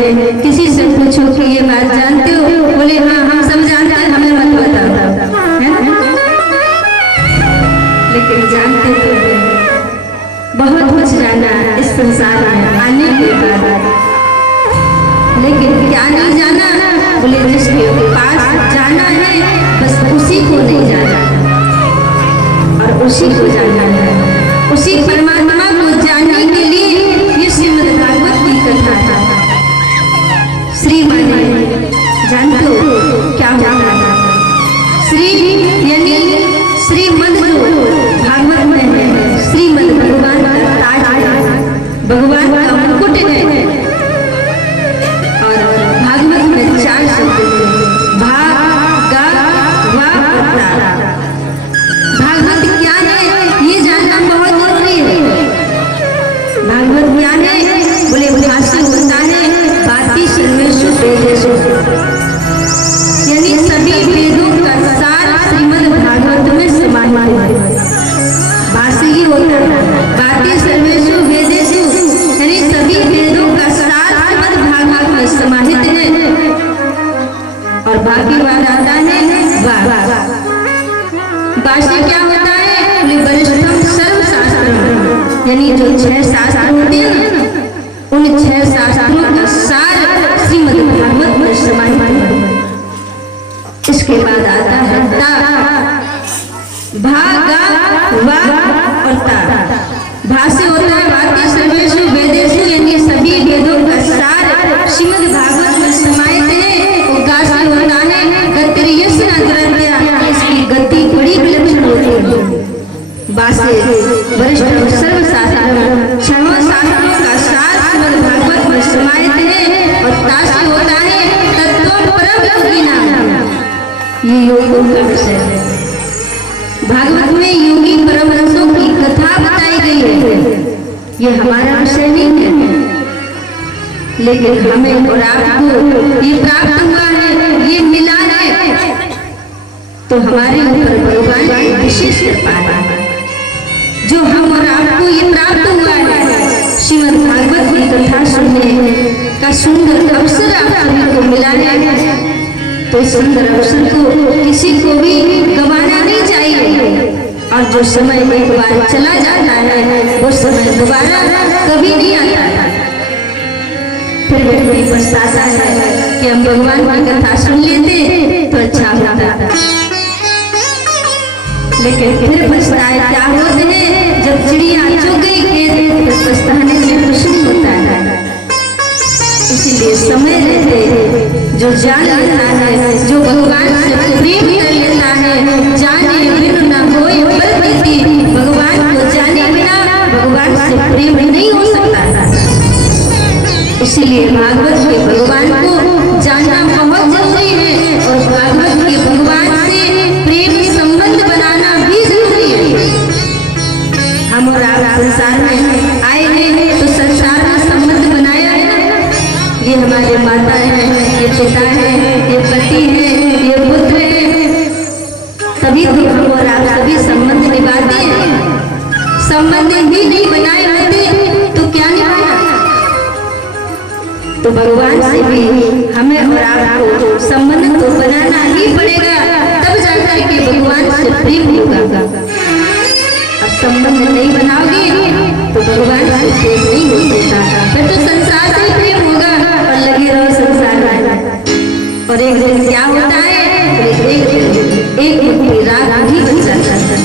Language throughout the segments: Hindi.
हैं। किसी से पूछो कि ये बात जानते हो, बोले हाँ हम सब जानते हैं, हमें मत बताओ, है ना? लेकिन जानते तो हैं, बहुत कुछ जाना इस संसार में आने के बाद, लेकिन क्या नहीं जाना? बोले जिसके पास जाना है बस उसी को नहीं जाना और उसी को जाना है। उसी परमात्मा को जानने के लिए ये श्रीमद् भागवत की कथा था। श्री माने जानते हो क्या होता है? श्री यानी श्रीमद् जो भागवत में है, श्रीमद् भगवान का ताज है, भगवान का मुकुट है। और भागवत में 4 शब्द हैं, भा गा वा ता। भागवत क्या है ये जानना बहुत जरूरी है। भागवत ज्ञान है, बोले भाष्य होता है बाती सर्वेषु वेदेषु, यानी सभी वेदों का सार श्रीमद् भागवत में समाहित है। भाष्य ही होता है बाती सर्वेषु वेदेषु, यानी सभी वेदों का सार श्रीमद् भागवत में समाहित है। और बाकी बात आता है भाष्य क्या होता है? वरिष्ठम सर्वशास्त्रम, यानी जो 6 शास्त्र होते हैं ना, उन 6 शास्त्रों का सार श्रीमद् भागवत में समाहित है। इसके बाद आता है ता, भा गा वा और ता। भाष्य होता है बाकी सर्वेषु वेदेषु, यानी सभी वेदों का सार श्रीमद् भागवत में समाहित है। और गास्य होता है गतिर्यस्य ग्रंथया, इसकी गति बड़ी विलक्षण होती है। बासे वरिष्ठ सर्वशास्त्रम, 6 शास्त्रों का सार श्रीमद् भागवत में समाहित है। और तास्य होता है तत्व परम योगिनाम, ये योगों का विषय है। भागवत में योगी परमहंसों की कथा बताई गई है, ये हमारा विषय नहीं है, लेकिन हमें और आपको ये प्राप्त हुआ है, ये मिला है, तो हमारे ऊपर भगवान की विशेष कृपा है। जो हम और आपको ये प्राप्त हुआ है, श्रीमद् भागवत की कथा सुनने का सुंदर अवसर आप सभी को मिला है, तो इस सुंदर अवसर को किसी को भी गंवाना नहीं चाहिए। और जो समय एक बार चला जाता है वो समय दोबारा कभी नहीं आता है। फिर व्यक्ति पछताता है कि हम भगवान की कथा सुन लेते तो अच्छा होता, लेकिन फिर पछताए क्या होते हैं? जब चिड़िया चुग गई खेत, तो पछताने में कुछ नहीं होता है। इसलिए समय रहते जो जान लेता है, जो भगवान से प्रेम कर लेता है, जाने बिनु न होए परगति, भगवान को जाने बिना भगवान से प्रेम नहीं हो सकता था। इसलिए भागवत के भगवान को जानना बहुत जरूरी है, और भागवत के भगवान से प्रेम संबंध बनाना भी जरूरी है। हम और आप संसार में आए हैं तो संसार में संबंध बनाया है। ये हमारे माता है, ये पिता है, ये पति है, ये पुत्र है, तभी तो हम और आप सभी संबंध निभाते हैं। संबंध ही नहीं बनाए होते तो क्या निभाना? तो भगवान से भी हमें और आपको संबंध तो बनाना ही पड़ेगा, तब जाकर के भगवान से प्रेम होगा। अब संबंध नहीं बनाओगे तो भगवान से प्रेम नहीं हो सकता, फिर तो संसार से प्रेम होगा और लगे रहो संसार में। और एक दिन क्या होता है? एक मुट्ठी रात भी बच जाता है।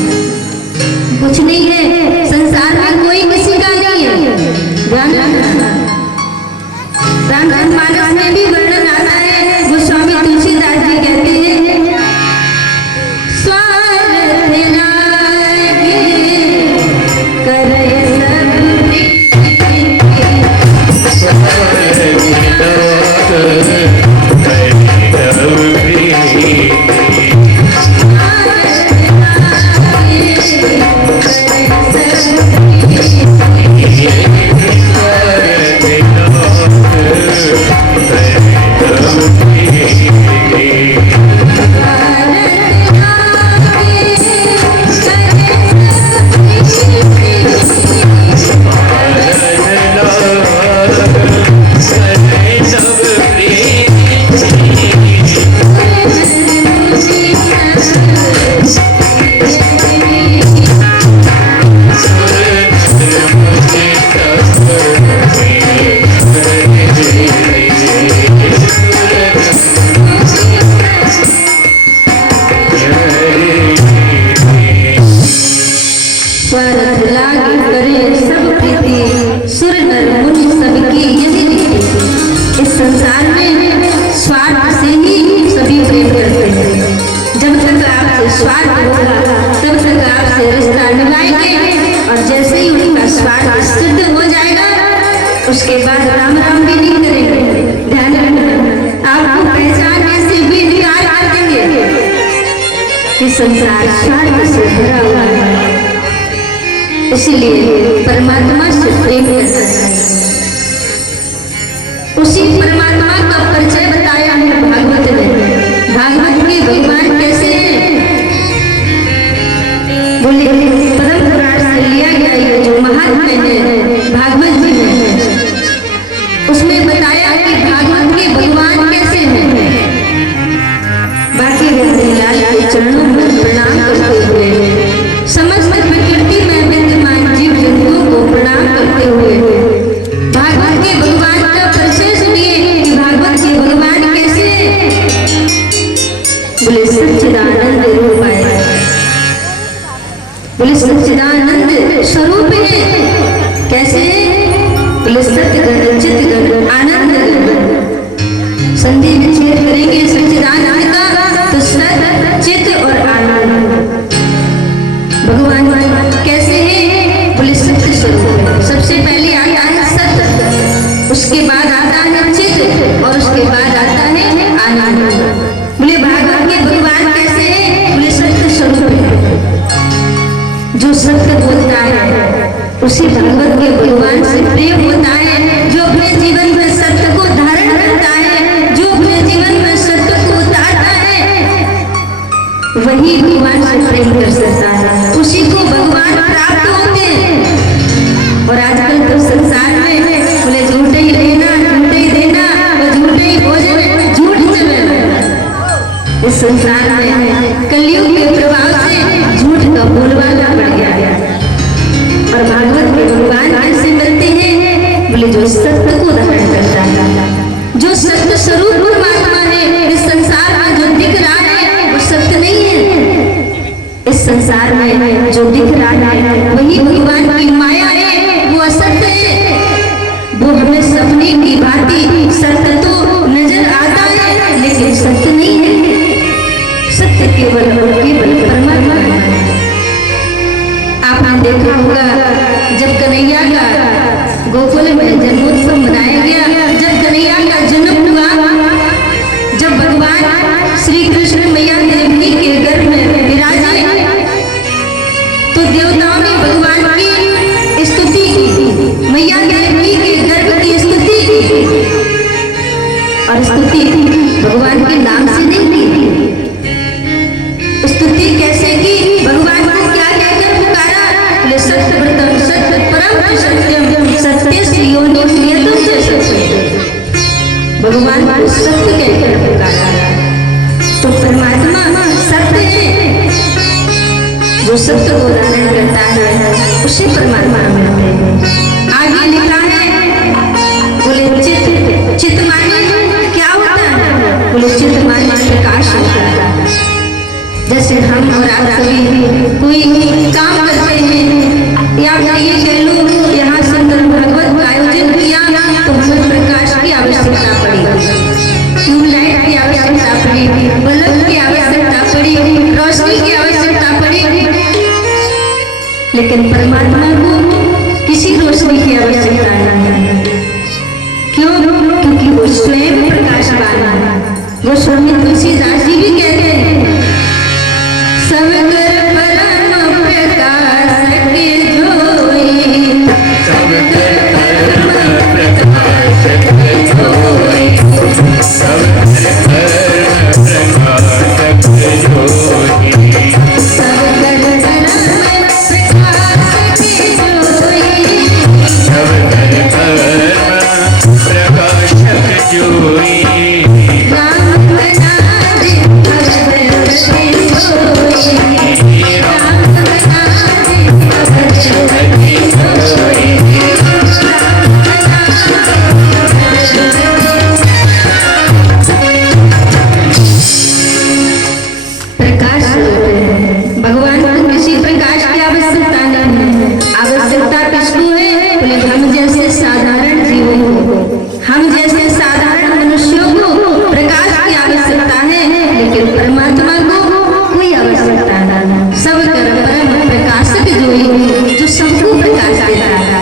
कुछ नहीं है, संसार में कोई किसी का नहीं है। ध्यान रखना, रामचरितमानस में भी वर्णन आता है, गोस्वामी तुलसीदास जी कहते हैं, स्वार्थ रागे करे सब राम राम भी नहीं करेंगे। ध्यान रखना, आपको पहचानने से भी इनकार कर देंगे कि संसार स्वार्थ से भरा हुआ है। इसलिए परमात्मा से प्रेम करना चाहिए। उसी परमात्मा का परिचय बताया है भागवत में। भागवत में भगवान कैसे हैं? बोले परम पुराण से लिया गया ये जो महात्म्य है भागवत जी में, उसमें बताया कि भागवत के भगवान कैसे हैं। बाकी लाल के चरणों में प्रणाम करते हुए, समस्त प्रकृति में विद्यमान जीव जंतुओं को प्रणाम करते हुए भागवत के भगवान का परिचय सुनिए कि भागवत के भगवान कैसे हैं। बोले सच्चिदानंद रूप है, बोले सच्चिदानंद स्वरूप है। कैसे? बोले सतगण चितगण आनंद गण। संधि विच्छेद करेंगे सच्चिदानंद का तो सत चित और आनंद। भगवान कैसे हैं? बोले सत्य स्वरूप। सबसे पहले आता है सत्य, उसके बाद आता है चित और उसके बाद आता है आनंद। बोले भागवत के भगवान कैसे हैं? बोले सत्य स्वरूप है। जो सत्य बोलता है उसी भागवत के भगवान से प्रेम होता है। जो अपने जीवन में सत्य को धारण करता है, जो अपने जीवन में सत्य को उतारता है, वही भगवान से प्रेम कर सकता है। उसी को भगवान प्राप्त होते हैं। और आजकल तो संसार में बोले झूठे ही लेना, झूठे ही देना, झूठे ही भोजन, झूठ चल रहा है इस संसार में। कलयुग के प्रभाव से झूठ का बोलबाला बढ़ गया। और भागवत के भगवान कैसे मिलते हैं? बोले जो सत्य को धारण करता है, जो सत्य स्वरूप परमात्मा है। इस संसार में जो दिख रहा है वो सत्य नहीं है। इस संसार में जो दिख रहा है वही भगवान की माया है, वो असत्य है। वो हमें सपने की भांति सत्य तो नजर आता है लेकिन सत्य नहीं है। सत्य केवल और केवल परमात्मा है। आपने देखा होगा जब कन्हैया का गोकुल में जन्मोत्सव मनाया गया, जब कन्हैया का जन्म हुआ, जब भगवान श्री कृष्ण मैया देवी के गर्भ में विराजे, तो देवताओं ने भगवान की स्तुति की, मैया देवी के गर्भ की स्तुति की। और स्तुति भगवान के नाम से नहीं की। स्तुति कैसे की? भगवान को क्या कहकर पुकारा? सत्यव्रतम सत्य परम सत्यम सत्य योनि नियतम से सत्य। भगवान को सत्य कहकर पुकारा। तो परमात्मा सत्य है। जो सत्य को धारण करता है उसे परमात्मा मिलते हैं। आगे लिखा है बोले चित, चित माने क्या होता है? बोले चित माने प्रकाश होता है। जैसे हम और आप सभी कोई काम करते हैं या ये कह लो यहाँ सुंदर भागवत का आयोजन किया तो हमें प्रकाश की आवश्यकता पड़ी, ट्यूबलाइट की आवश्यकता पड़ी, बल्ब की आवश्यकता पड़ी, रोशनी की आवश्यकता पड़ी। लेकिन परमात्मा को किसी रोशनी की आवश्यकता नहीं है। क्यों? क्योंकि वो स्वयं प्रकाशवान है। वो स्वामी तुलसीदास जी भी कहते हैं सब कर परम प्रकाश के जोई, सब कर परम प्रकाश के जोई, सब कर परम प्रकाश के जोई, सब कर परम प्रकाश के जोई, सब कर परम प्रकाश के जोई। राम बना दे भगत के जोई, राम बना दे भगत के जोई, राम बना प्रकाश भगवान को किसी प्रकाश की आवश्यकता नहीं है। आवश्यकता किसको है? बोले हम जैसे साधारण जीवों को, हम जैसे साधारण मनुष्यों को प्रकाश की आवश्यकता है, लेकिन परमात्मा को कोई आवश्यकता नहीं। सब कर परम प्रकाशक जोई, जो सबको प्रकाश देता है,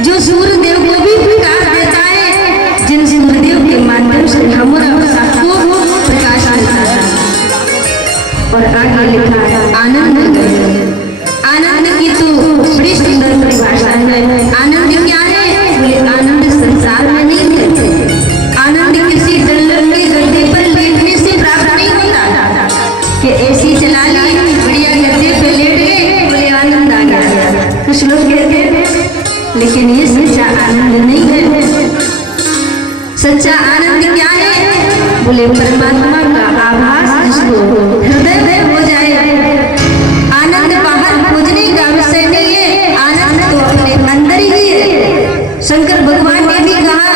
जो सूर्य देव को भी प्रकाश देता है आगे लिखा है आनंद गए। आनंद की तो बड़ी सुंदर परिभाषा है। आनंद क्या है? बोले आनंद संसार में नहीं है। आनंद किसी दल्लर के गद्दे पर लेटने से प्राप्त नहीं होता कि ऐसी चला ली बढ़िया गद्दे पे लेट गए बोले आनंद आ गया। कुछ लोग कहते हैं, लेकिन ये सच्चा आनंद नहीं है। सच्चा आनंद क्या है? बोले परमात्मा का आभास जिसको हृदय में हो जाए। आनंद बाहर खोजने का विषय नहीं है, आनंद तो अपने अंदर ही है। शंकर भगवान ने भी कहा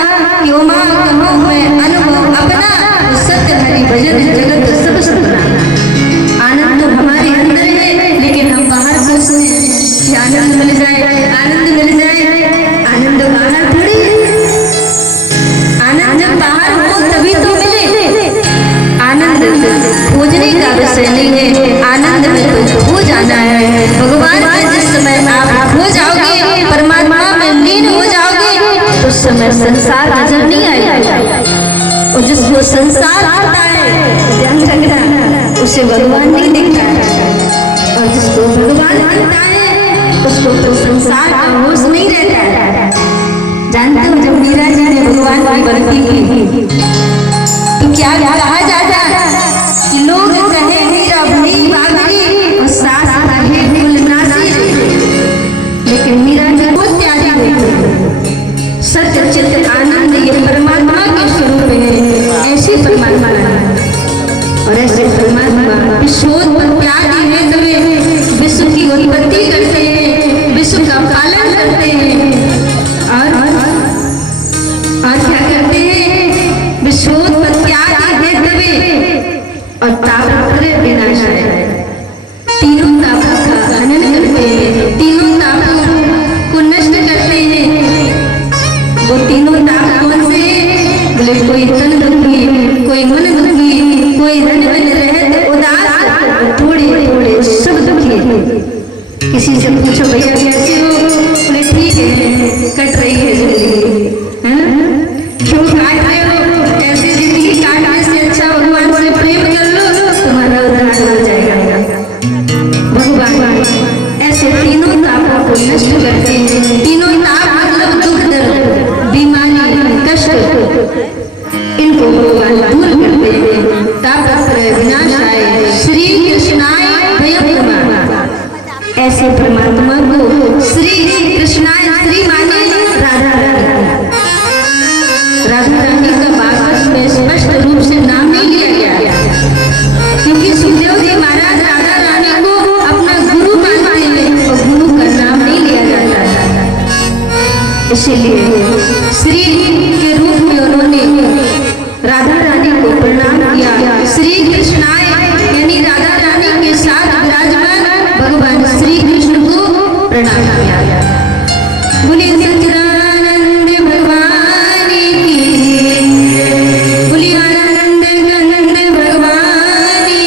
कि ओमा कहो मैं अनुभव अपना, सत्य हरि भजन जगत सब सपना। आनंद तो हमारे अंदर है, लेकिन हम बाहर खोजते हैं कि आनंद मिल जाए, आनंद मिल जाए। आनंद बाहर थोड़ी, आनंद जब बाहर हो तभी तो मिले। आनंद खोजने का विषय नहीं है, आनंद में तो खो जाना है। भगवान में जिस समय आप खो जाओगे, परमात्मा में लीन हो जाओगे, उस समय संसार नजर नहीं आएगा। और जिसको संसार आता है ध्यान रखना, उसे भगवान नहीं दिखता है। और जिसको भगवान आता है उसको तो संसार का होश नहीं रहता है। जानते हो जब मीरा जी ने भगवान की भक्ति की तो क्या कहा जाता कि लोग कहे मीरा भई भागी और सास कहे फूलनासी, लेकिन मीरा जी बहुत प्यारी हुई। सत्य चित्त आनंद ये परमात्मा के स्वरूप है। ऐसी परमात्मा और ऐसे परमात्मा शोध पर त्यागी है, तभी विश्व की उत्पत्ति करते हैं, विश्व का पालन करते हैं और क्या करते हैं? विशोध पर त्यागी है तभी और तापत्र विनाश है। तीनों तापों का हनन करते हैं, तीनों तापों को नष्ट करते हैं। वो तीनों ताप कौन से? बोले कोई तन दुखी, कोई मन दुखी, कोई धन बन रहे उदास, थोड़े थोड़े सब दुखी। किसी से पूछो भैया कैसे हो? बोले ठीक है, कट रही है जिंदगी। क्यों काट रहे हो? कैसे जिंदगी काटने से अच्छा भगवान से प्रेम कर लो, तुम्हारा उद्धार हो जाएगा। भगवान ऐसे तीनों तापों को नष्ट करते हैं। तीनों ताप मतलब दुख, दर्द, बीमारी, कष्ट, इनको भगवान दूर करते हैं। तापत्र विनाशाय श्री कृष्णाय भयम। ऐसे परमात्मा को श्री कृष्णाय, श्री माने राधा रानी। राधा रानी का भागवत में स्पष्ट रूप से नाम नहीं लिया गया, क्योंकि सुखदेव जी महाराज राधा रानी को अपना गुरु मानते हैं और गुरु का नाम नहीं लिया जाता। इसीलिए श्री के रूप में उन्होंने राधा रानी को प्रणाम किया। श्री कृष्णाय यानी राधा रानी के साथ विराजमान भगवान श्री कृष्ण को प्रणाम किया। बोले सच्चिदानंद भगवान की, बोले आनंद गंद भगवान की।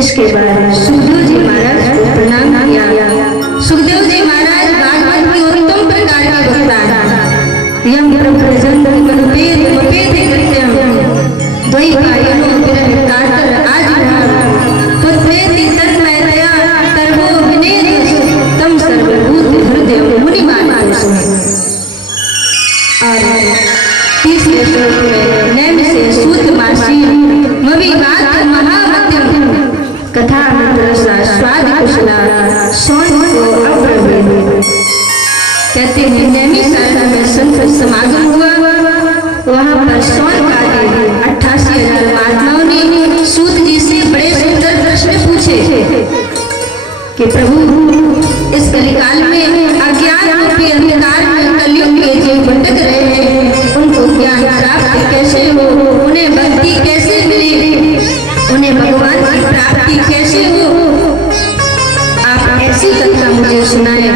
इसके बाद सुखदेव जी महाराज को प्रणाम किया। सुखदेव जी महाराज भागवत की उत्तम प्रकार की वक्ता। यम प्रभुजन मनुपेद मपेद कृत्यम द्वै कायनो विरह कातर आदिभाव पुत्रेति तन्मयतया सर्वो विनेत तम सर्वभूत हृदय मुनिमान। और तीसरे श्लोक में नैम से सूत्रमासी मविवाद महामत्यम कथा मधुरसा स्वाद कुशला सौन को अप्रभेद। कहते हैं नैमी साल में संत समागम हुआ, वहाँ पर सौन का 88,000 महात्माओं ने सूत जी से बड़े सुंदर प्रश्न पूछे कि प्रभु इस कलिकाल में अज्ञान रूपी अंधकार में कलयुग के जो भटक रहे हैं, उनको ज्ञान प्राप्त कैसे हो, उन्हें भक्ति कैसे मिले, उन्हें भगवान की प्राप्ति कैसे हो। आप ऐसी कथा मुझे सुनाए।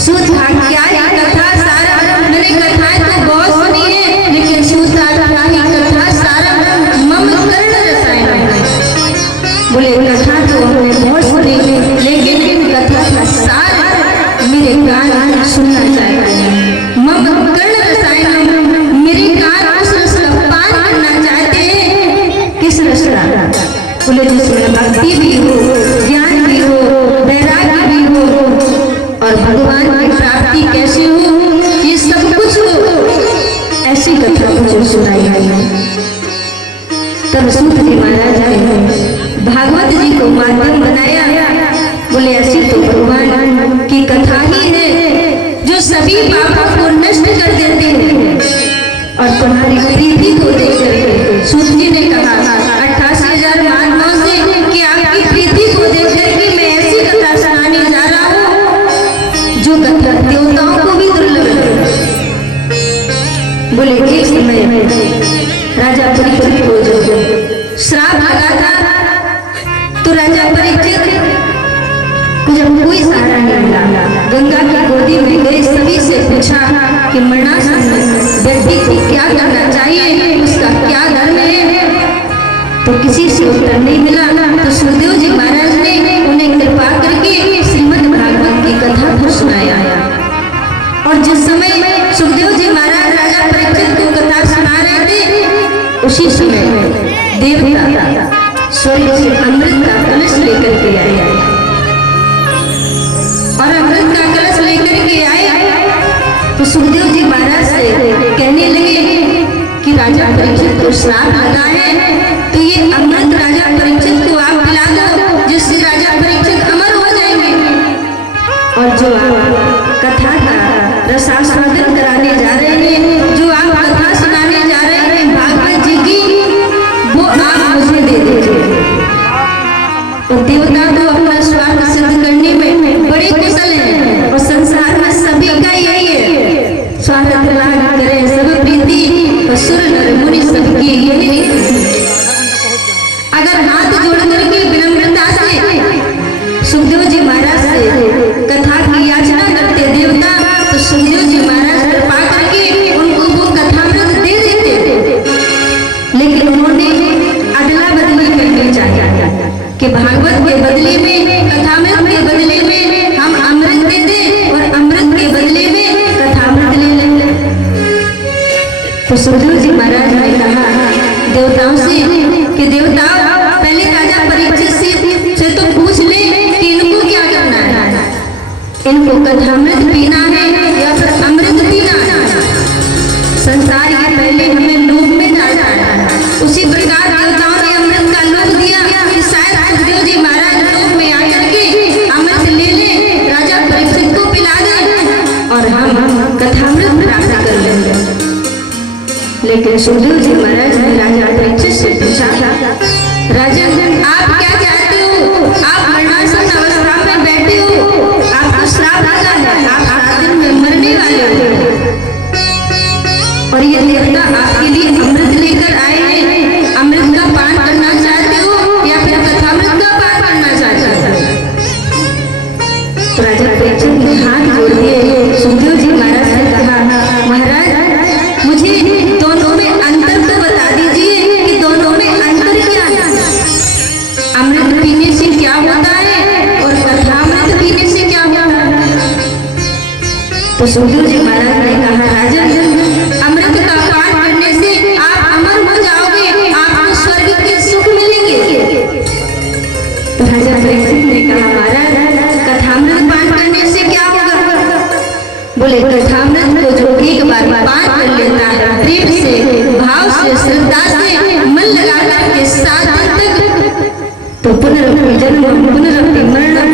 सूत क्या कथा सारा, मैंने कथाएं तो बहुत सुनी है, लेकिन सूत की कथा सारा मम कर्ण रसायन। बोले कथा तो हमने बहुत सुनी, लेकिन कथा का सार मेरे कान सुनना चाहिए। सुनाई है। तब सूत जी महाराज ने भागवत जी को माध्यम बनाया। बोले ऐसी तो भगवान की कथा ही है जो सभी पापों को नष्ट कर देते हैं। और तुम्हारी प्रीति को देखकर सूत जी ने कहा 88,000 महात्माओं से कि आपकी प्रीति को देखकर कि मैं ऐसी कथा सुनाने जा रहा हूँ जो कथा देवताओं को भी दुर्लभ है। बोले एक समय राजा परीक्षित को जब श्राप लगा था तो राजा परीक्षित जब कोई सहारा नहीं मिला, गंगा की गोदी में गए सभी से पूछा कि मरणासन्न व्यक्ति को क्या करना चाहिए, उसका क्या धर्म है। तो किसी से उत्तर नहीं मिला। तो सुखदेव जी महाराज ने उन्हें कृपा करके श्रीमद् भागवत की कथा फिर सुनाया। और जिस समय सुखदेव जी महाराज राजा परीक्षित को कथा सुना रहे थे उसी समय देवता स्वर्ग से अमृत का कलश लेकर के आए। और अमृत का कलश लेकर के आए तो सुखदेव जी महाराज से कहने लगे कि राजा परीक्षित को श्राप लगा है, तो ये अमृत राजा परीक्षित को आप पिला दो जिससे राजा परीक्षित अमर हो जाएंगे। और जो आप कथा का रसास्वादन कराने जा रहे हैं, जो आप कथा सुनाने जा रहे हैं भागवत जी की, वो आप मुझे दे दीजिए। और देवता तो अपना स्वार्थ सिद्ध करने में बड़े कुशल हैं और संसार में सभी का यही है, स्वार्थ लाभ करें सब प्रीति और सुर नर मुनि सबकी यही। अगर हाथ जोड़ करके विनम्रता से सुखदेव जी महाराज से कथा की याचना करते देवता, तो सुखदेव जी महाराज कृपा करके उनको वो कथामृत दे देते। लेकिन उन्होंने अदला बदली करनी चाहिए कि भागवत के बदले में कथामृत के बदले में हम अमृत दे दें और अमृत के बदले में कथामृत ले लें। तो सुखदेव जी महाराज ने कहा देवताओं से कि देवताओं पहले राजा परीक्षित से तो पूछ ले कि इनको क्या करना है, इनको कथामृत पीना है या फिर अमृत पीना है। संसार के पहले हमें लोभ में डालना है, उसी प्रकार देवताओं ने अमृत का लोभ दिया कि शायद सुखदेव जी महाराज लोभ में आकर के अमृत ले ले, राजा परीक्षित को पिला दे और हम कथामृत प्राप्त कर लेंगे। लेकिन सुखदेव जी महाराज ने राजा परीक्षित से पूछा राजन आप क्या चाहते हो, आप मरणासन्न अवस्था में बैठे हो, आपको श्राप लगा है, आप 7 दिन में मरने वाले हो और ये देवता आपके लिए अमृत लेकर आए हैं, अमृत का पान करना चाहते हो या फिर कथामृत का पान करना चाहते हो। तो राजा परीक्षित ने हाथ जोड़ दिए सुखदेव जी महाराज से कहा महाराज मुझे दोनों में अंतर तो बता दीजिए कि दोनों में अंतर क्या है, अमृत पीने से क्या होता है और कथामृत पीने से क्या होता है। तो सुखदेव जी महाराज ने कहा राजन अमृत का पान करने से आप अमर हो जाओगे, आपको स्वर्ग के सुख मिलेंगे। तो राजा परीक्षित ने कहा महाराज कथामृत पान करने से क्या होगा। बोले कथामृत को जो एक बार पान कर लेता है प्रेम से भाव से श्रद्धा से मन लगा करके 7 दिन तक, तो पुनरपि जन्म पुनरपि मरण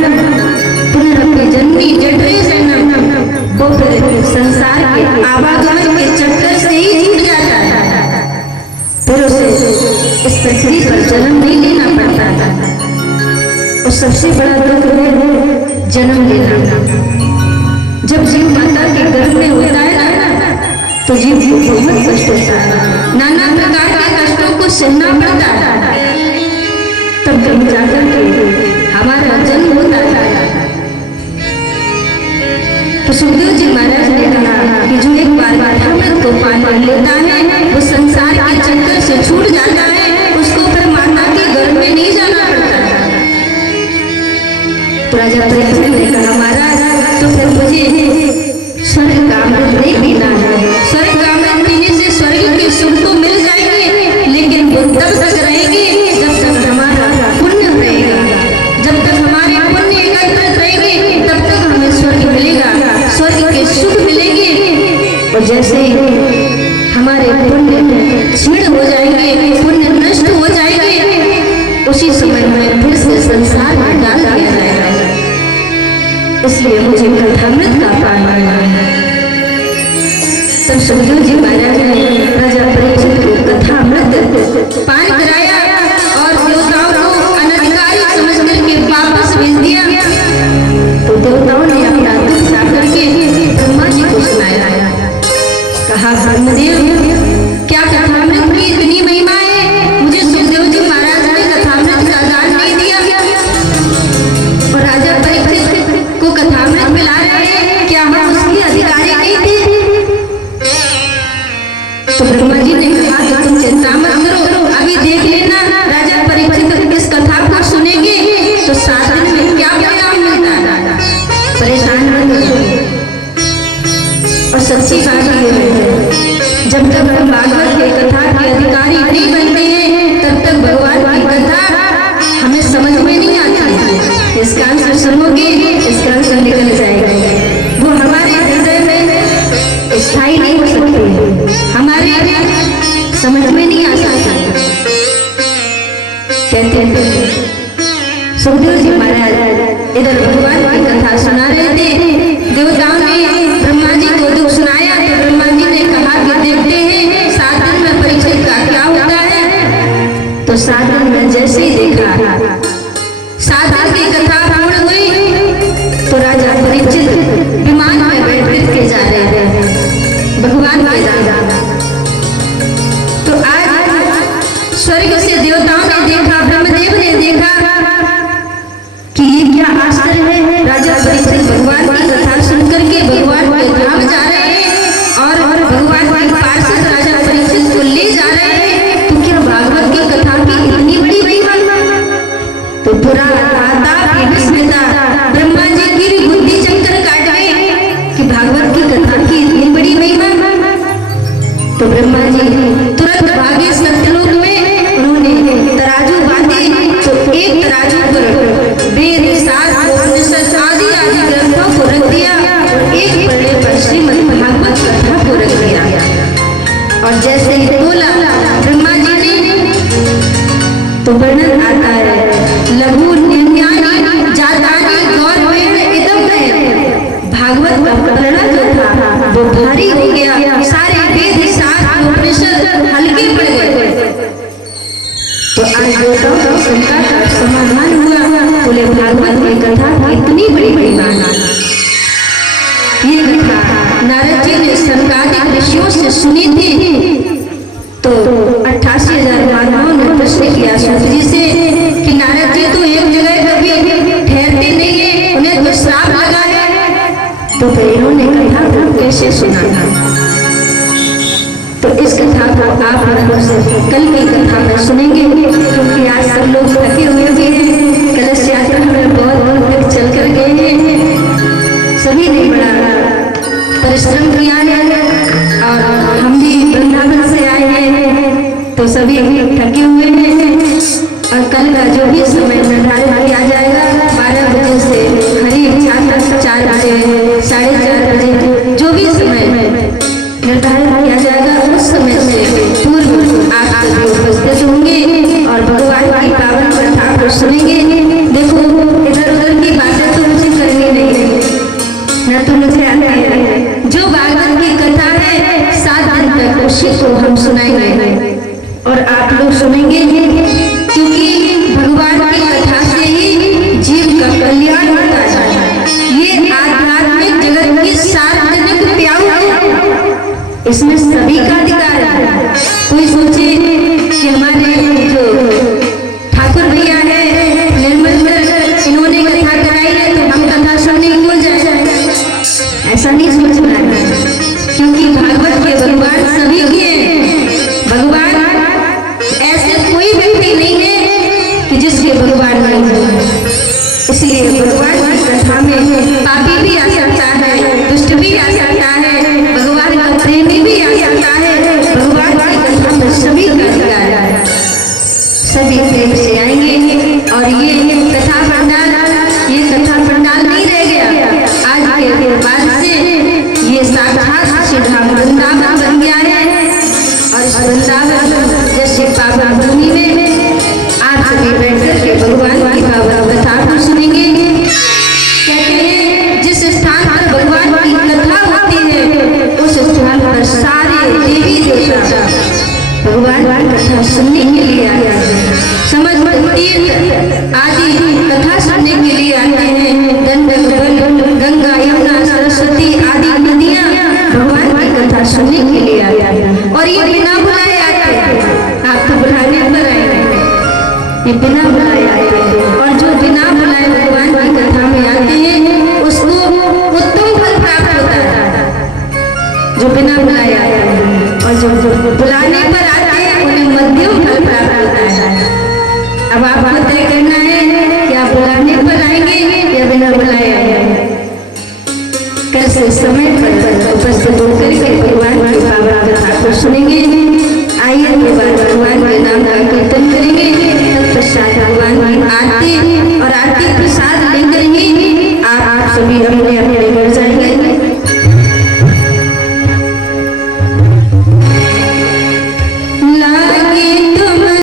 पुनरपि जन्मी जठरे जन्म, वो फिर संसार के आवागमन के चक्कर से ही छूट जाता है, फिर उसे इस पृथ्वी पर जन्म नहीं लेना पड़ता था। और सबसे बड़ा दुख है जन्म लेना। जब जीव माता के गर्भ में होता है ना तो जीव को बहुत कष्ट होता है, नाना प्रकार के कष्टों को सहना पड़ता है, तब कहीं जाकर के हमारा जन्म होता है। तो सुखदेव जी महाराज ने कहा कि जो एक बार कथामृत को पान कर लेता है वो संसार के चक्कर से छूट जाता है, उसको फिर माता के गर्भ में नहीं जाना पड़ता। तो राजा परीक्षित ने कहा महाराज तो फिर मुझे स्वर्ग का अमृत नहीं पीना है, स्वर्ग का अमृत पीने से स्वर्ग के सुख तो मिल जाएंगे लेकिन वो तब तक रहेगी जब तक हमारा पुण्य रहेगा, जब तक हमारे पुण्य एकत्रित रहेंगे तब तक हमें स्वर्ग मिलेगा, स्वर्ग के सुख मिलेंगे। और जैसे हमारे पुण्य क्षीण हो जाएंगे, पुण्य नष्ट हो जाएंगे, उसी समय हमें फिर से संसार में डाल दिया जाएगा। इसलिए मुझे कथामृत का पान करना है। तब सुखदेव जी महाराज ने राजा परीक्षित को कथामृत पान कराया और देवताओं को अनधिकारी समझ करके वापस भेज दिया। तो देवताओं ने अपना दुख साकर के ब्रह्मा जी को सुनाया। कहा, ब्रह्मदेव, क्या कथामृत की इतनी महिमा है? मुझे सुखदेव जी महाराज ने कथामृत का दान नहीं दिया और राजा परीक्षित को कथामृत पिला रहे हैं, क्या हम उसकी अधिकारी नहीं थे? तो ब्रह्मा जी ने कहा कि तुम चिंता मत करो, अभी देख लेना राजा परीक्षित इस कथा को सुनेंगे तो 7 दिन में क्या परिणाम मिलता है। परेशान मत हो। और सच्ची बात ये है, जब तक हम भागवत की कथा के अधिकारी नहीं बनते हैं तब तक भगवान की कथा हमें समझ में नहीं आती। इस कान से सुनोगे, इस कान से निकल जाएगा, वो हमारे हृदय में स्थायी नहीं हो सकती, हमारे समझ में नहीं आ सकता। कहते हैं सुखदेव जी महाराज इधर भगवान की कथा सुना रहे थे, देवताओं ने ब्रह्मा जी को दुख सुनाया। तो ब्रह्मा जी ने कहा कि देखते हैं 7 दिन में परीक्षित का क्या होता है। तो 7 दिन में जैसे ही देखा 7 दिन की कथा पूर्ण हुई तो राजा परीक्षित विमान में बैठ के जा रहे थे भगवान के राजा। तो आज स्वर्ग से देवताओं ने देखा, ब्रह्मदेव ने देखा कि ये क्या आश्चर्य है। राजा परीक्षित भगवान की कथा सुनकर के भगवान के धाम जा रहे हैं और भगवान के पार्षद राजा परीक्षित को ले जा रहे हैं। तो क्या भागवत की कथा की इतनी बड़ी महिमा? तो पूरा आता की विस्मृता ब्रह्मा जी की भी बुद्धि चक्कर काट गए कि भागवत की कथा की इतनी बड़ी महिमा। तो ब्रह्मा जी तुरंत भागे सत्यलोक में, उन्होंने तराजू बांधे। तो एक तराजू पर वेद, शास्त्र, उपनिषद आदि आदि ग्रंथों को रख दिया और एक पल्ले पर श्रीमद् भागवत कथा को रख दिया। और जैसे ही बोला ब्रह्मा जी ने, तो वर्णन आता है, लघु निर्याणी जातानी गौरवेण इदं में। भागवत का पढ़ना जो था वो भारी हो गया, सारे वेद, शास्त्र, उपनिषद हल्के पड़ गए। तो आज देवताओं की शंका का समाधान हुआ। बोले भागवत की कथा इतनी बड़ी महिमा। ये कथा नारद जी ने सनकादिक ऋषियों से सुनी थी। तो 88,000 मानवों ने प्रश्न किया सूत जी से कि नारद जी तो एक जगह कभी ठहरते नहीं है, उन्हें तो श्राप लगा है। तो फिर इन्होंने कथा को कैसे सुना था? तो इस कथा को आप कल की कथा में सुनेंगे, क्योंकि आज सब लोग थके हुए भी हैं। कलश यात्रा में बहुत तक चल कर गए हैं, सभी ने बड़ा परिश्रम किया है और हम भी वृंदावन से आए हैं, तो सभी थके हुए हैं। और कल का जो भी समय निर्धारित किया जाएगा 12 बजे से हरी इच्छा तक 4 बजे, 4:30 बजे, जो भी समय निर्धारित किया जाएगा उस समय से पूर्व आप सभी उपस्थित होंगे और भगवान की पावन कथा को सुनेंगे। देखो, इधर उधर की बातें तो मुझे करनी नहीं है, न तो मुझे आता है। जो भागवत की कथा है 7 दिन तक उसी को हम सुनाएंगे और आप लोग सुनेंगे, क्योंकि भगवान की कथा से ही जीव का कल्याण होता है। ये आध्यात्मिक जगत की सार्वजनिक प्याऊ है, इसमें सभी का अधिकार है। कोई सोचे कि हमारे जो ठाकुर भैया है निर्मल सर, इन्होंने कथा कराई है तो हम कथा सुनने को भूल जाए, ऐसा नहीं सोचना है। क्योंकि भागवत के भगवान सभी के हैं। भगवान ऐसे कोई व्यक्ति नहीं है कि जिसके भगवान नहीं हो। इसलिए भगवान की कथा में पापी भी आ सकता है, दुष्ट भी आ सकता है, भगवान का प्रेमी भी आ सकता है। भगवान की कथा में सभी का अधिकार है, सभी प्रेम से आएंगे। और ये कथा पंडाल नहीं रह गया। आज के बाद से ये साक्षात श्री धाम वृंदावन बन गया है। सुनने के लिए आते हैं। समस्त तीर्थ आदि कथा सुनने के लिए आते हैं। गंगा यमुना सरस्वती आदि नदियां भगवान की कथा सुनने के लिए आते हैं और ये बिना बुलाए आते हैं। आप तो बुलाने पर आए, ये बिना बुलाए आते हैं और जो बिना बुलाए भगवान की कथा में आते हैं उसको उत्तम फल प्राप्त होता है। जो बिना बुलाए आते हैं और जो बुलाने पर आते हैं उन्हें मध्यम फल प्राप्त होता है। अब आपको तय करना है कि आप बुलाने पर आएंगे या बिना बुलाए आएंगे। कल से समय पर उपस्थित होकर के भगवान की